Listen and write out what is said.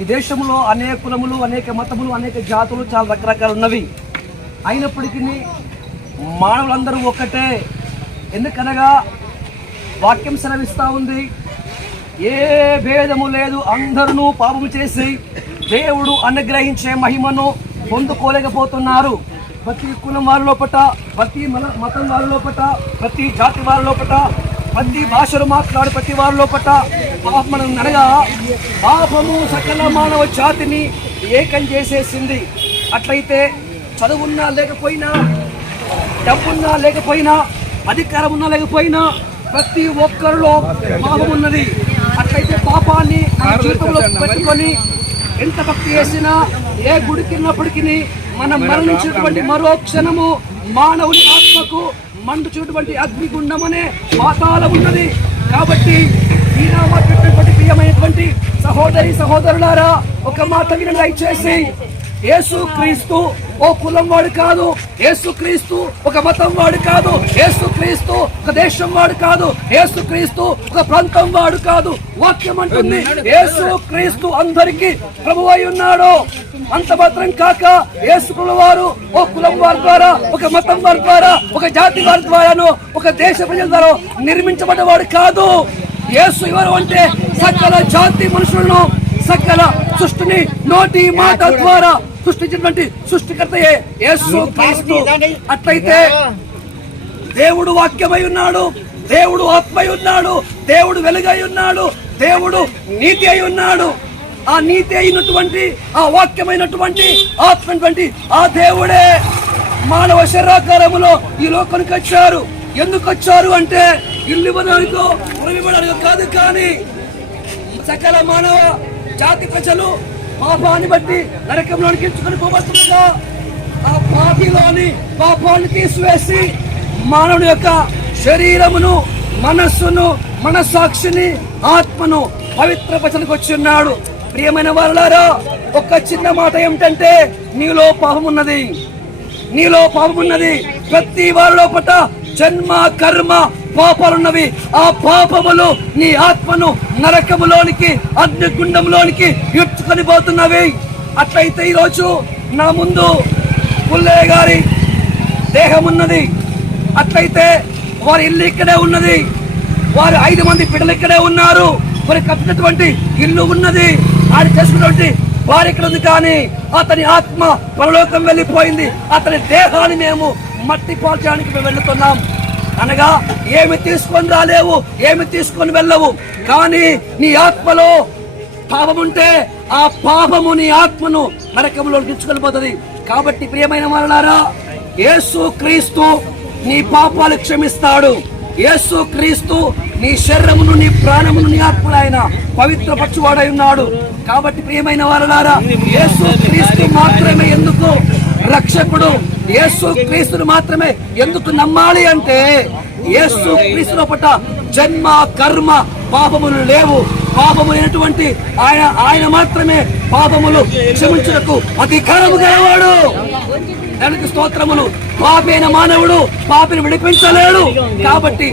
ఈ దేశంలో అనేక కులములు, అనేక మతములు, అనేక జాతులు, చాలా రకరకాలు ఉన్నవి. అయినప్పటికీ మానవులందరూ ఒక్కటే. ఎందుకనగా వాక్యం సెలవిస్తూ ఉంది, ఏ భేదము లేదు, అందరూ పాపము చేసి దేవుడు అనుగ్రహించే మహిమను పొందుకోలేకపోతున్నారు. ప్రతి కులం వారి లోపట, ప్రతి మతం వారి లోపట, ప్రతి జాతి వారి లోపట, ప్రతి భాషలు మాట్లాడే ప్రతి వారి లోపట పాపం అనగా పాపము సకల మానవ జాతిని ఏకం చేసేసింది. అట్లయితే చదువున్నా లేకపోయినా, డబ్బున్నా లేకపోయినా, అధికారం ఉన్నా లేకపోయినా ప్రతి ఒక్కరిలో పాపం ఉన్నది. అట్లయితే పాపాన్ని మన జీవితంలో పెట్టుకొని ఎంత భక్తి చేసినా, ఏ గుడికి వెళ్ళినప్పటికీ మనం మరణించినటువంటి మరో క్షణము మానవుని ఆత్మకు మండుచున్నటువంటి అగ్నిగుండం అనే పాతాళం ఉన్నది. కాబట్టి ఈనామటువంటి ప్రియమైనటువంటి సహోదరి సహోదరులారా, ఒక మాట వినండి దయచేసి. యేసు క్రీస్తు ఓ కులం వాడు కాదు, యేసు క్రీస్తు ఒక మతం వాడు కాదు, యేసు క్రీస్తు ఒక దేశం వాడు కాదు, యేసు క్రీస్తు ఒక ప్రాంతం వాడు కాదు. వాక్యం అంటుంది యేసు క్రీస్తు అందరికీ ప్రభువు అయి ఉన్నాడు. అంత మాత్రం కాక యేసు వారు ఓ కులం వారి ద్వారా, ఒక మతం వారి ద్వారా, ఒక జాతి వారి ద్వారాను, ఒక దేశ ప్రజల ద్వారా నిర్మించబడ్డవాడు కాదు. యేసు ఎవరు అంటే సకల జాతి మనుషులను, సకల సృష్టిని నోటి మాట ద్వారా సృష్టించినటువంటి సృష్టికర్తయే యేసు క్రీస్తు. అట్లయితే దేవుడు వాక్యమై ఉన్నాడు, దేవుడు ఆత్మై ఉన్నాడు, దేవుడు వెలుగై ఉన్నాడు, దేవుడు నీతి అయి ఉన్నాడు. ఆ నీతి అయినటువంటి, ఆ వాక్యమైనటువంటి, ఆత్మైనటువంటి ఆ దేవుడే మానవ శరీరాకారములో ఈ లోకానికి వచ్చారు. ఎందుకు వచ్చారు అంటే ఇల్లు ఇవ్వడానికో ఉరివ్వడానికో కాదు, కానీ సకల మానవ జాతి ప్రజలు పాపాన్ని బట్టి నరకంలోనికి ఎంచుకొని పోవస్తుండగా ఆ పాపిలోని పాపాన్ని తీసివేసి మానవుని యొక్క శరీరమును, మనస్సును, మనస్సాక్షిని, ఆత్మను పవిత్రపరచడానికి వచ్చి ఉన్నాడు. ప్రియమైన వారులారా, ఒక చిన్న మాట ఏమిటంటే నీలో పాపమున్నది, నీలో పాపమున్నది. ప్రతి వారి లోపట జన్మ కర్మ పాపాలున్నవి. ఆ పాపములు నీ ఆత్మను నరకములోనికి, అగ్నిగుండంలోనికి ఇడ్చుకొని పోతున్నవి. అట్లయితే ఈరోజు నా ముందు పుల్లయ్య గారి దేహం ఉన్నది. అట్లయితే వారి ఇల్లు ఇక్కడే ఉన్నది, వారి 5 మంది బిడ్డలు ఇక్కడే ఉన్నారు, వారి కట్టినటువంటి ఇల్లు ఉన్నది, ఆయన చేసుకున్నటువంటి వారి ఇక్కడ ఉంది. కానీ అతని ఆత్మ పరలోకం వెళ్ళిపోయింది. అతని దేహాన్ని మేము మట్టి పాల్చడానికి మేము వెళ్తున్నాం. అనగా ఏమి తీసుకొని రాలేవు, ఏమి తీసుకొని వెళ్ళవు, కానీ నీ ఆత్మలో పాపం ఉంటే ఆ పాపము నీ ఆత్మను నరకంలో తీసుకొని పోతుంది. కాబట్టి ప్రియమైన వారలారా, యేసు క్రీస్తు నీ పాపాలు క్షమిస్తాడు. యేసు క్రీస్తు నీ శరీరమును, నీ ప్రాణమును, నీ ఆత్మను ఆయన పవిత్రపరచువాడై ఉన్నాడు. కాబట్టి ప్రియమైన వారలారా, యేసు క్రీస్తు మాత్రమే ఎందుకు రక్షకుడు, యేసు క్రీస్తును మాత్రమే ఎందుకు నమ్మాలి అంటే యేసు క్రీస్తులో పట్ల జన్మ కర్మ పాపములు లేవు. పాపము లేనటువంటి ఆయన మాత్రమే పాపములు క్షమించుటకు అధికారము గలవాడు. దానికి స్తోత్రములు. పాపైన మానవుడు పాపిని విడిపించలేడు. కాబట్టి